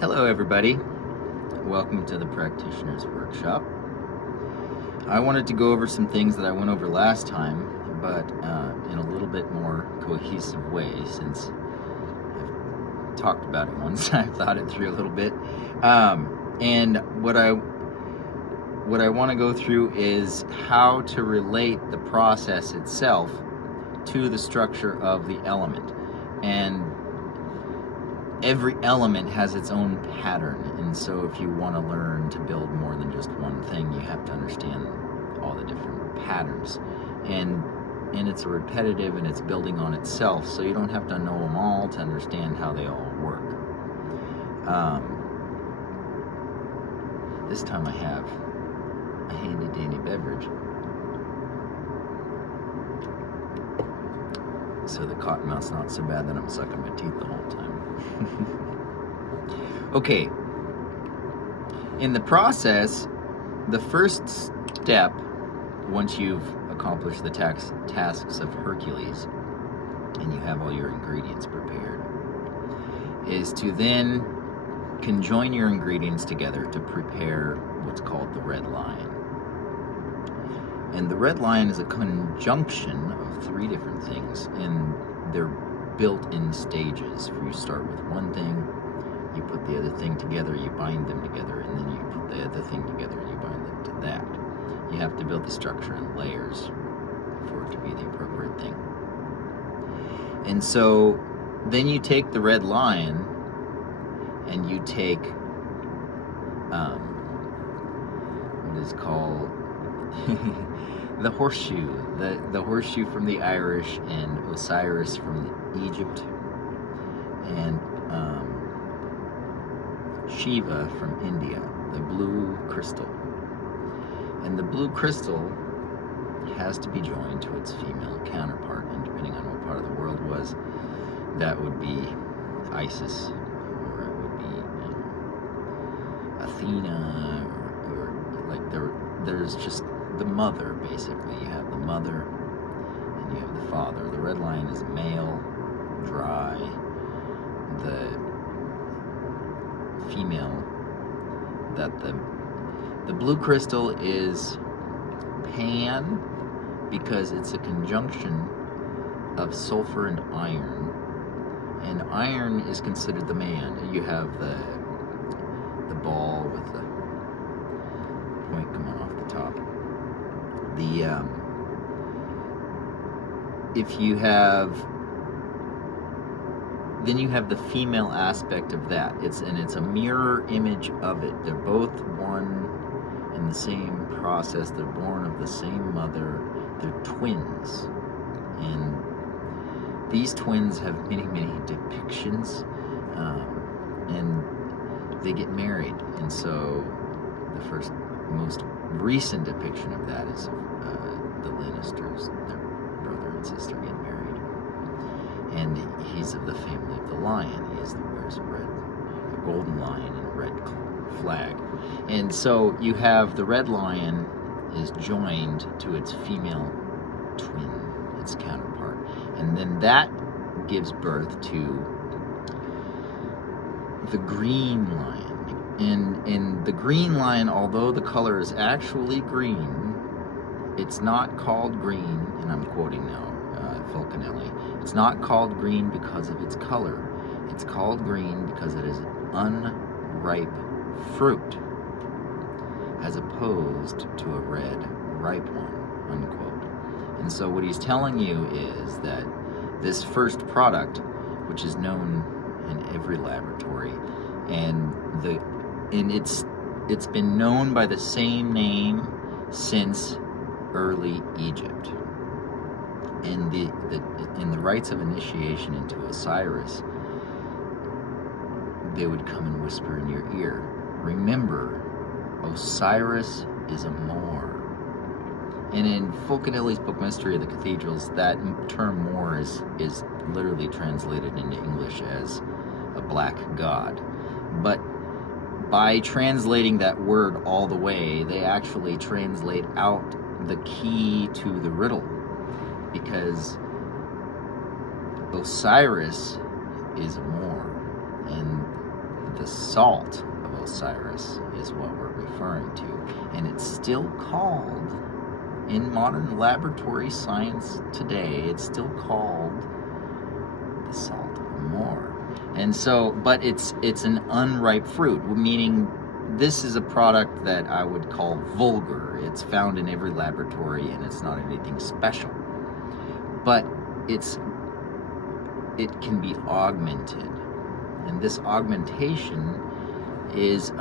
Hello, everybody. Welcome to the Practitioner's Workshop. I wanted to go over some things that I went over last time, but in a little bit more cohesive way, since I've talked about it once. I've thought it through a little bit. And what I want to go through is how to relate the process itself to the structure of the element. And every element has its own pattern, and so if you want to learn to build more than just one thing, you have to understand all the different patterns. And it's repetitive, and it's building on itself, so you don't have to know them all to understand how they all work. This time I have a handy dandy beverage, so the cottonmouth's not so bad that I'm sucking my teeth the whole time. Okay, in the process, the first step, once you've accomplished the tasks of Hercules and you have all your ingredients prepared, is to then conjoin your ingredients together to prepare what's called the red line. And the red line is a conjunction of three different things, and they're built in stages. You start with one thing, you put the other thing together, you bind them together, and then you put the other thing together and you bind them to that. You have to build the structure in layers for it to be the appropriate thing. And so then you take the red line and you take what is called the horseshoe, the horseshoe from the Irish, and Osiris from Egypt, and Shiva from India, the blue crystal. And the blue crystal has to be joined to its female counterpart, and depending on what part of the world was, that would be Isis, or it would be Athena, or like there's just the mother, basically. You have the mother and you have the father. The red line is male, dry. The female, the blue crystal is Pan, because it's a conjunction of sulfur and iron. And iron is considered the man. You have the ball with the point coming off the top. Then you have the female aspect of that. It's a mirror image of it. They're both one in the same process. They're born of the same mother. They're twins, and these twins have many depictions, and they get married. And so the first, most recent depiction of that is the Lannisters, their brother and sister, get married, and he's of the family of the lion. He wears a golden lion and a red flag. And so you have the red lion is joined to its female twin, its counterpart, and then that gives birth to the green lion. And the green lion, although the color is actually green, it's not called green, and I'm quoting now Fulcanelli. It's not called green because of its color. It's called green because it is unripe fruit, as opposed to a red, ripe one, unquote. And so what he's telling you is that this first product, which is known in every laboratory, and it's been known by the same name since early Egypt. In the rites of initiation into Osiris, they would come and whisper in your ear, remember, Osiris is a Moor. And in Fulcanelli's book Mystery of the Cathedrals, that term Moor is literally translated into English as a black god. But by translating that word all the way, they actually translate out the key to the riddle, because Osiris is a Moor, and the salt of Osiris is what we're referring to. And it's still called, in modern laboratory science today, it's still called the salt of Amor. And so, but it's an unripe fruit, meaning this is a product that I would call vulgar. It's found in every laboratory and it's not anything special. But it can be augmented. And this augmentation is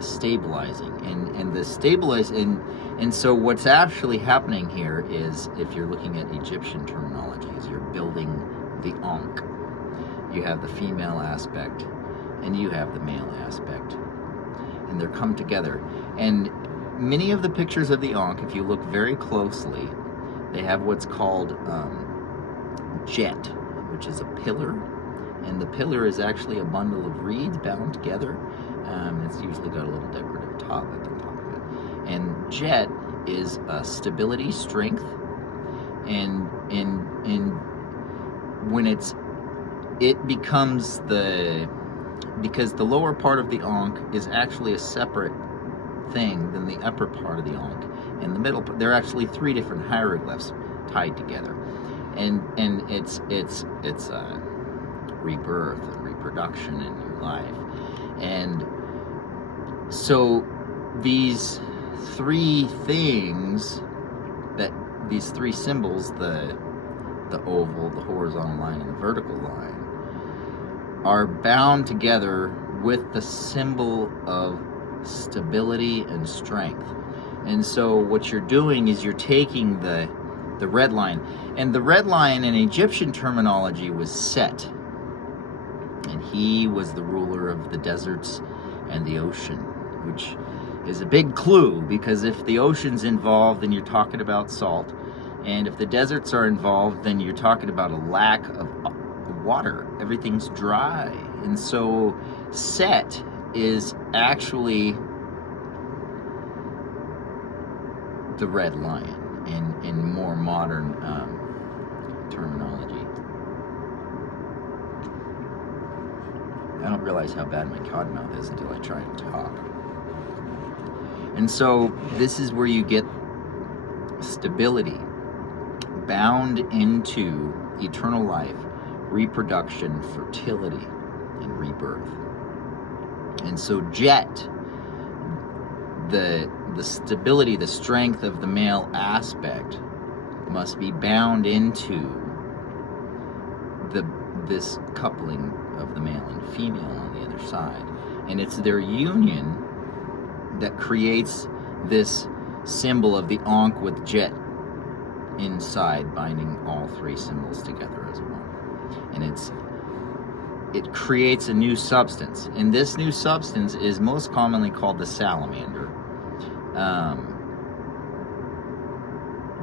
stabilizing. And the stabilizing, and so what's actually happening here is, if you're looking at Egyptian terminology, is you're building the Ankh. You have the female aspect and you have the male aspect, and they're come together. And many of the pictures of the Ankh, if you look very closely, they have what's called jet, which is a pillar, and the pillar is actually a bundle of reeds bound together. It's usually got a little decorative top at the top of it. And jet is stability, strength, and when it becomes because the lower part of the Ankh is actually a separate thing than the upper part of the Ankh. And the middle, there are actually 3 different hieroglyphs tied together, and it's rebirth and reproduction and new life. And so these 3 things, these 3 symbols, the oval, the horizontal line, and the vertical line, are bound together with the symbol of stability and strength. And so what you're doing is you're taking the red line, and the red line in Egyptian terminology was Set, and he was the ruler of the deserts and the ocean, which is a big clue, because if the ocean's involved, then you're talking about salt, and if the deserts are involved, then you're talking about a lack of water. Everything's dry. And so Set is actually the red lion in more modern terminology. I don't realize how bad my codmouth is until I try and talk. And so this is where you get stability, bound into eternal life, reproduction, fertility, and rebirth. And so Jet, the stability, the strength of the male aspect, must be bound into this coupling of the male and female on the other side. And it's their union that creates this symbol of the Ankh with Jet inside, binding all 3 symbols together as one. And it creates a new substance, and this new substance is most commonly called the salamander.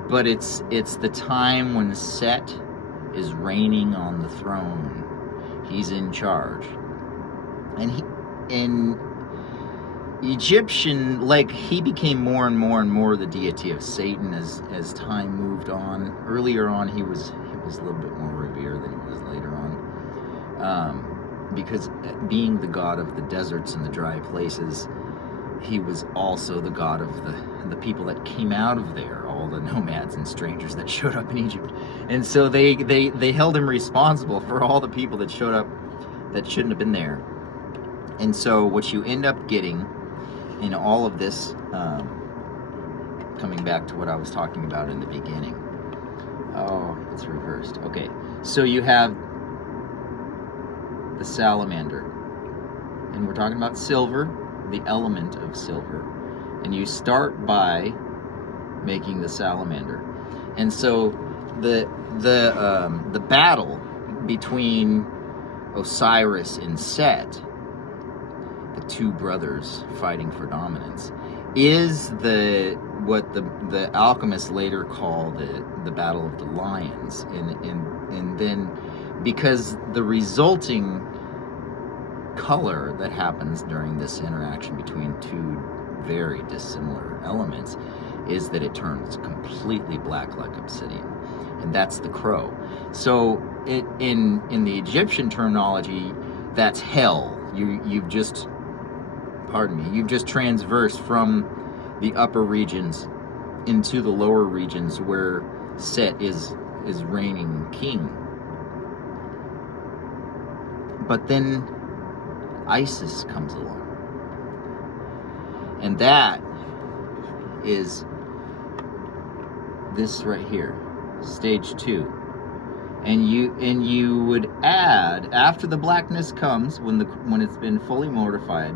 But it's the time when Set is reigning on the throne. He's in charge, and in Egyptian, he became more and more the deity of Satan as time moved on. Earlier on, he was a little bit more revered than he was later on, because being the god of the deserts and the dry places, he was also the god of the people that came out of there, all the nomads and strangers that showed up in Egypt. And so they held him responsible for all the people that showed up that shouldn't have been there. And so what you end up getting in all of this, coming back to what I was talking about in the beginning. Oh, it's reversed. Okay, so you have the salamander, and we're talking about silver, the element of silver, and you start by making the salamander. And so the battle between Osiris and Set, the 2 brothers fighting for dominance, is what the alchemists later call the battle of the lions. And then, because the resulting color that happens during this interaction between 2 very dissimilar elements is that it turns completely black like obsidian, and that's the crow. So in the Egyptian terminology, that's hell. You've just, pardon me, you've just transversed from the upper regions into the lower regions where Set is reigning king. But then Isis comes along, and that is this right here, stage 2. And you would add, after the blackness comes, when it's been fully mortified,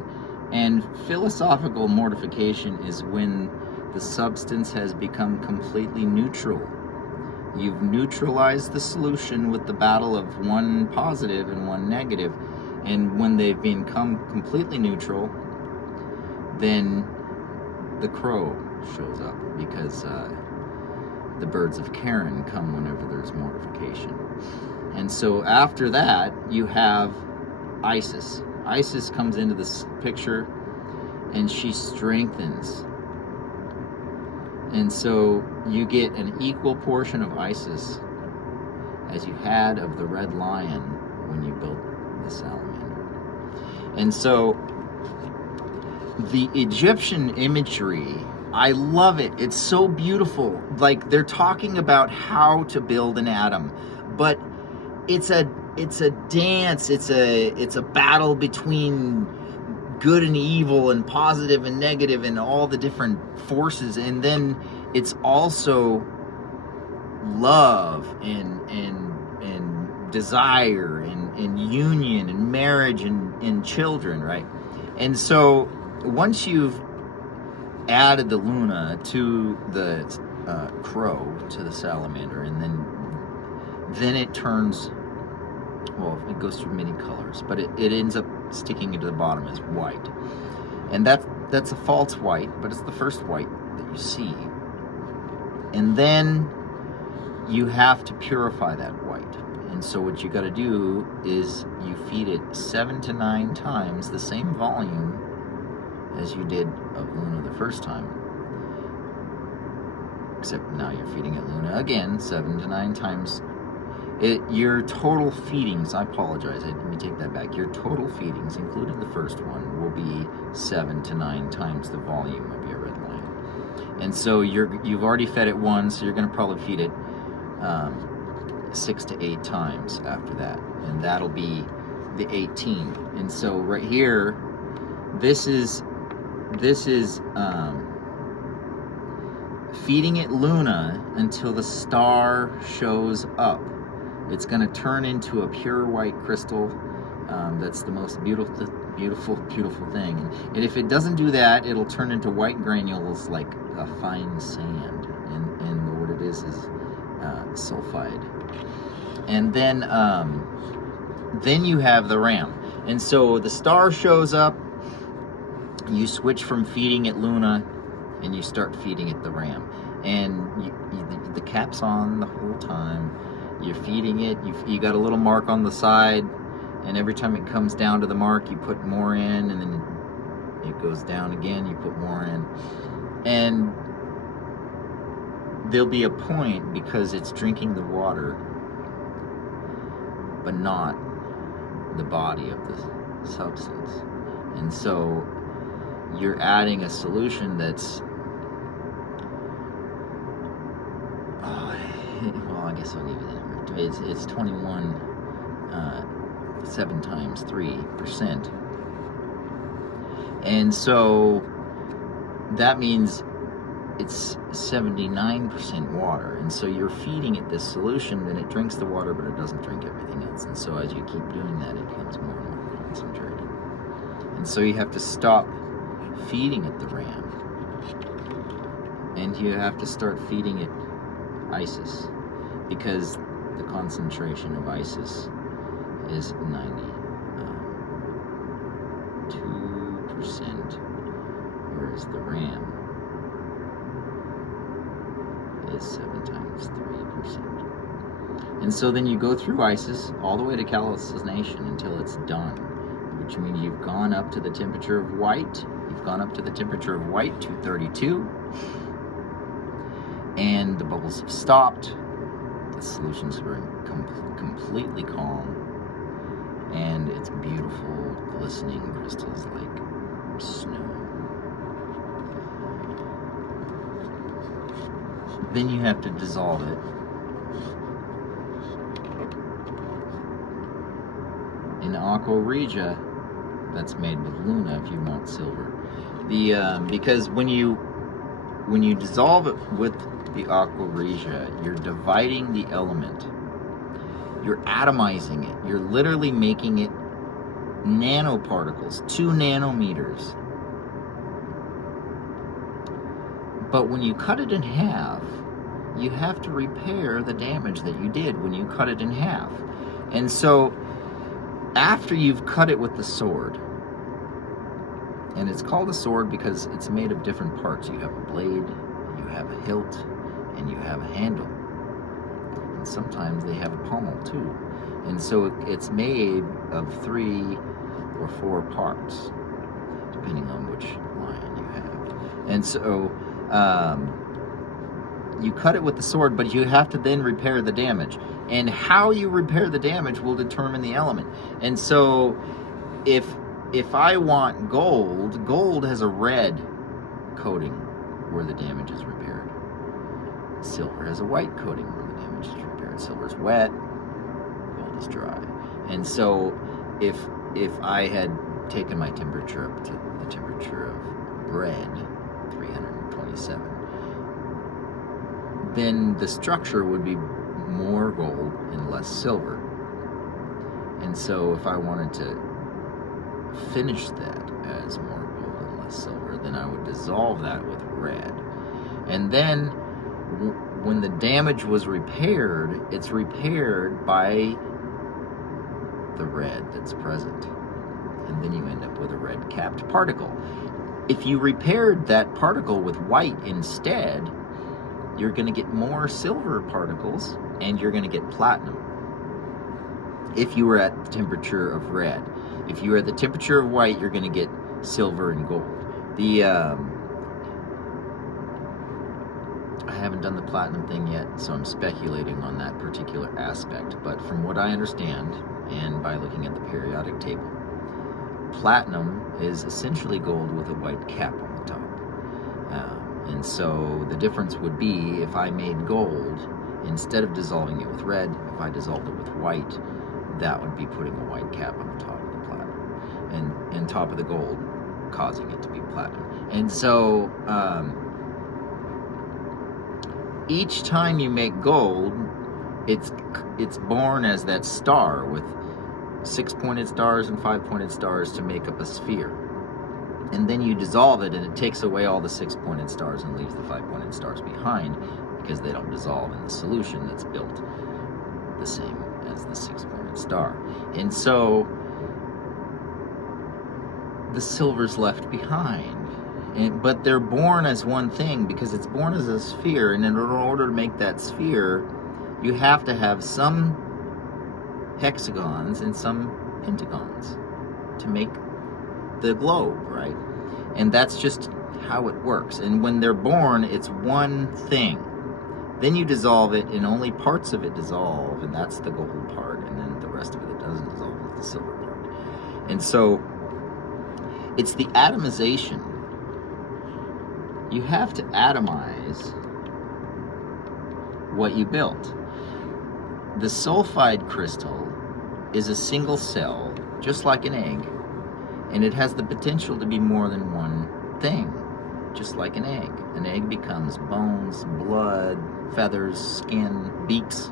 and philosophical mortification is when the substance has become completely neutral. You've neutralized the solution with the battle of one positive and one negative, and when they've become completely neutral, then the crow shows up, because the birds of Karen come whenever there's mortification. And so after that, you have Isis. Isis comes into this picture, and she strengthens. And so you get an equal portion of Isis as you had of the red lion when you built the salamander. And so the Egyptian imagery, I love it. It's so beautiful. Like, they're talking about how to build an atom, but it's a dance. It's a battle between good and evil and positive and negative and all the different forces. And then it's also love and desire and union and marriage and children, right? And so once you've added the Luna to the crow, to the salamander, and then it turns, well, it goes through many colors, but it ends up sticking into the bottom as white. And that's a false white, but it's the first white that you see. And then you have to purify that white. And so what you got to do is you feed it 7 to 9 times the same volume as you did of Luna the first time. Except now you're feeding it Luna again 7 to 9 times. Your total feedings, I apologize, let me take that back. Your total feedings, including the first one, will be 7 to 9 times the volume of your red lion. And so you've already fed it once, so you're going to probably feed it 6 to 8 times after that, and that'll be the 18. And so right here, this is feeding it Luna until the star shows up. It's going to turn into a pure white crystal. That's the most beautiful thing. And if it doesn't do that, it'll turn into white granules like a fine sand. And what it is sulfide. And then you have the ram. And so the star shows up. You switch from feeding it Luna, and you start feeding it the ram. And the cap's on the whole time. You're feeding it. You got a little mark on the side, and every time it comes down to the mark, you put more in, and then it goes down again. You put more in, and there'll be a point, because it's drinking the water, but not the body of the substance. And so you're adding a solution that's, well, I guess I'll give you the number. It's 21, 7 times 3%. And so that means it's 79% water. And so you're feeding it this solution, then it drinks the water, but it doesn't drink everything else. And so as you keep doing that, it becomes more and more concentrated. And so you have to stop feeding it the ram, and you have to start feeding it Isis, because the concentration of Isis is 92%, whereas the ram is 7 times 3%. And so then you go through Isis all the way to calcination until it's done, which means you've gone up to the temperature of white. You've gone up to the temperature of white, 232, and the bubbles have stopped. The solution's completely calm, and it's beautiful, glistening crystals like snow. Then you have to dissolve it in Aqua Regia, that's made with Luna if you want silver. Because when you dissolve it with the Aqua Regia, you're dividing the element. You're atomizing it. You're literally making it nanoparticles, 2 nanometers. But when you cut it in half, you have to repair the damage that you did when you cut it in half. And so, after you've cut it with the sword, and it's called a sword because it's made of different parts. You have a blade, you have a hilt, and you have a handle. And sometimes they have a pommel too. And so it's made of 3 or 4 parts, depending on which lion you have. And so you cut it with the sword, but you have to then repair the damage. And how you repair the damage will determine the element. And so if I want gold, gold has a red coating where the damage is repaired. Silver has a white coating where the damage is repaired. Silver is wet, gold is dry. And so if I had taken my temperature up to the temperature of bread, 327, then the structure would be more gold and less silver. And so if I wanted to finish that as more gold and less silver, then I would dissolve that with red. And then when the damage was repaired, it's repaired by the red that's present. And then you end up with a red capped particle. If you repaired that particle with white instead, you're going to get more silver particles and you're going to get platinum. If you were at the temperature of red. If you were at the temperature of white, you're going to get silver and gold. I haven't done the platinum thing yet, so I'm speculating on that particular aspect. But from what I understand, and by looking at the periodic table, platinum is essentially gold with a white cap on the top. And so the difference would be if I made gold, instead of dissolving it with red, if I dissolved it with white, that would be putting a white cap on the top of the platinum. And top of the gold, causing it to be platinum. And so each time you make gold, it's born as that star with 6-pointed stars and 5-pointed stars to make up a sphere. And then you dissolve it and it takes away all the 6-pointed stars and leaves the 5-pointed stars behind because they don't dissolve in the solution that's built the same as the 6-pointed star. And so the silver's left behind. But they're born as one thing because it's born as a sphere, and in order to make that sphere, you have to have some hexagons and some pentagons to make the globe, right? And that's just how it works. And when they're born, it's one thing. Then you dissolve it, and only parts of it dissolve, and that's the gold part, and then the rest of it that doesn't dissolve is the silver part. And so it's the atomization. You have to atomize what you built. The sulfide crystal is a single cell, just like an egg, and it has the potential to be more than one thing, just like an egg. An egg becomes bones, blood, feathers, skin, beaks,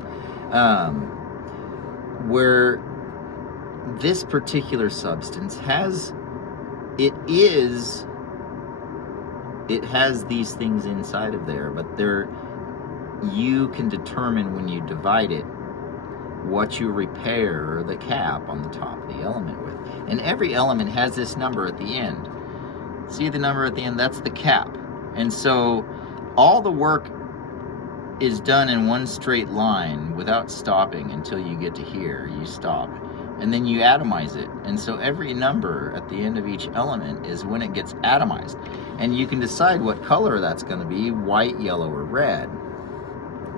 where this particular substance has these things inside of there, but you can determine when you divide it what you repair the cap on the top of the element with. And every element has this number at the end. See the number at the end? That's the cap. And so all the work is done in one straight line without stopping until you get to here. You stop. And then you atomize it. And so every number at the end of each element is when it gets atomized. And you can decide what color that's going to be, white, yellow, or red,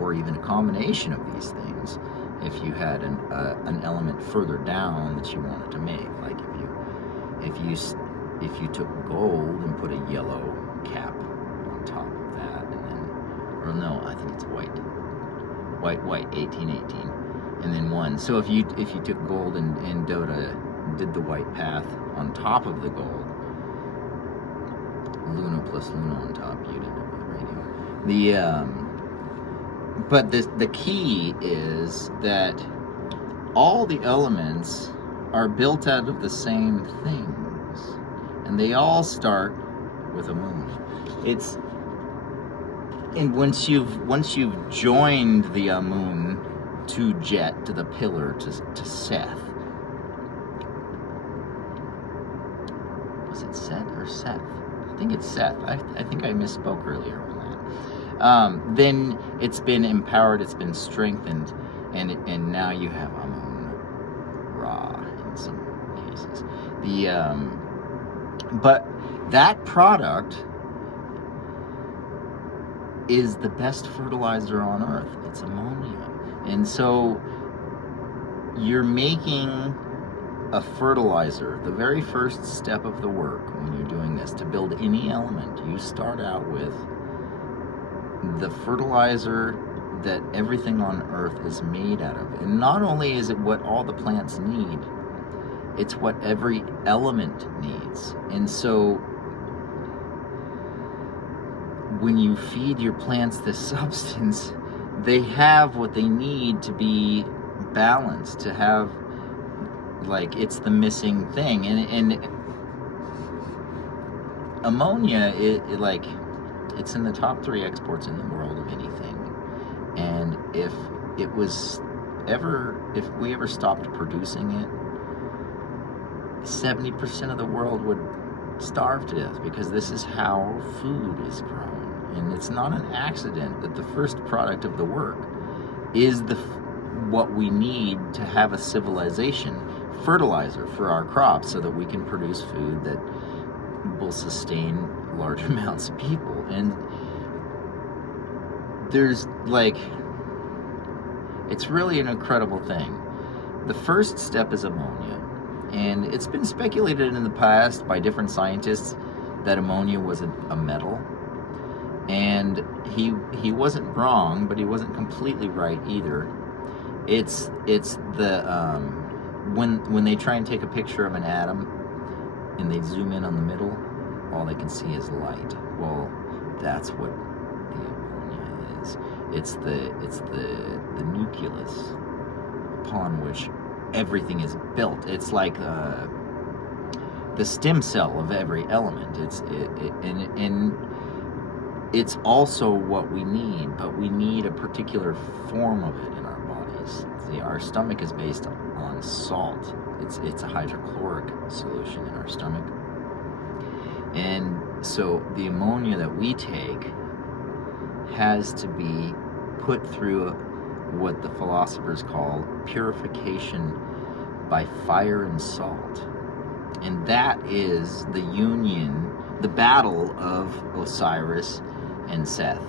or even a combination of these things. if you had an element further down that you wanted to make. Like if you took gold and put a yellow cap on top of that, and then, or no, I think it's white, 1818, and then 1. So if you took gold and Dota did the white path on top of the gold, Luna plus Luna on top, you'd end up with radium. But the key is that all the elements are built out of the same things, and they all start with a moon. And once you've joined the Amun to Jet, to the pillar, to Seth. Was it Seth or Seth? I think it's Seth. I think I misspoke earlier on that. Then it's been empowered, it's been strengthened, and now you have Amun Ra in some cases. But that product is the best fertilizer on earth. It's ammonia. And so you're making a fertilizer. The very first step of the work when you're doing this, to build any element, you start out with the fertilizer that everything on earth is made out of. And not only is it what all the plants need, it's what every element needs. And so when you feed your plants this substance, they have what they need to be balanced, to have, like, it's the missing thing. And ammonia, it's in the top 3 exports in the world of anything. And if we ever stopped producing it, 70% of the world would starve to death, because this is how food is grown. And it's not an accident that the first product of the work is what we need to have a civilization, fertilizer for our crops, so that we can produce food that will sustain large amounts of people. And there's, like, it's really an incredible thing. The first step is ammonia, and it's been speculated in the past by different scientists that ammonia was a metal. And he wasn't wrong, but he wasn't completely right either. It's the when they try and take a picture of an atom and they zoom in on the middle, all they can see is light. Well, that's what the ammonia is. It's the nucleus upon which everything is built. It's like the stem cell of every element. And it's also what we need, but we need a particular form of it in our bodies. See, our stomach is based on salt. It's a hydrochloric solution in our stomach. And so the ammonia that we take has to be put through what the philosophers call purification by fire and salt. And that is the union, the battle of Osiris and Seth.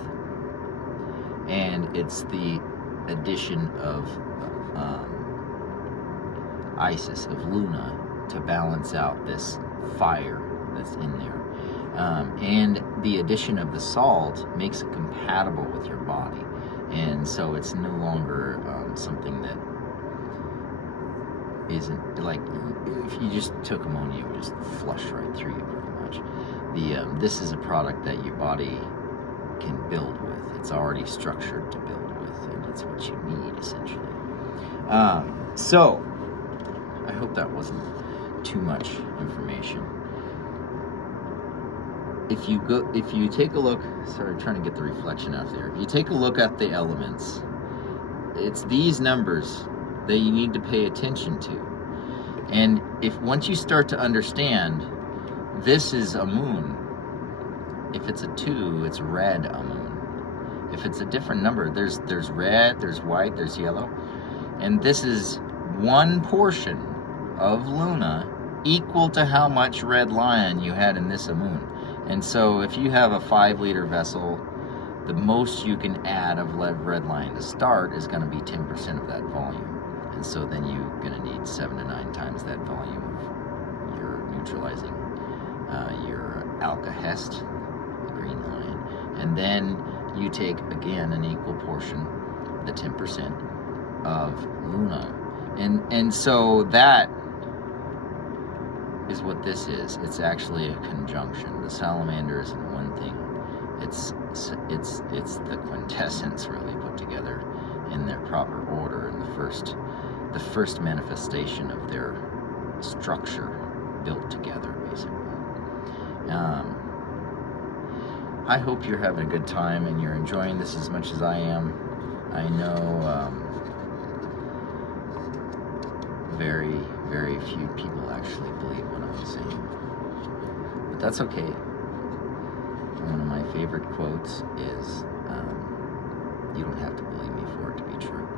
And it's the addition of Isis, of Luna, to balance out this fire that's in there. And the addition of the salt makes it compatible with your body. And so it's no longer something that isn't, like, if you just took ammonia, it would just flush right through you pretty much. This is a product that your body can build with. It's already structured to build with, and it's what you need, essentially. So I hope that wasn't too much information. If you take a look, sorry, I'm trying to get the reflection out there. If you take a look at the elements, it's these numbers that you need to pay attention to. And once you start to understand, this is Amun. If it's a 2, it's red Amun. If it's a different number, there's red, there's white, there's yellow. And this is one portion of Luna equal to how much red lion you had in this Amun. And so if you have a 5-liter vessel the most you can add of red line to start is going to be 10% of that volume. And so then you're going to need 7 to 9 times that volume of your neutralizing your alkahest, the green line. And then you take, again, an equal portion, the 10% of Luna. And so that is what this is. It's actually a conjunction. The salamander isn't one thing. It's the quintessence really put together in their proper order, and the first manifestation of their structure built together, basically. I hope you're having a good time and you're enjoying this as much as I am. I know very, very few people actually believe what I'm saying, but that's okay. One of my favorite quotes is, you don't have to believe me for it to be true.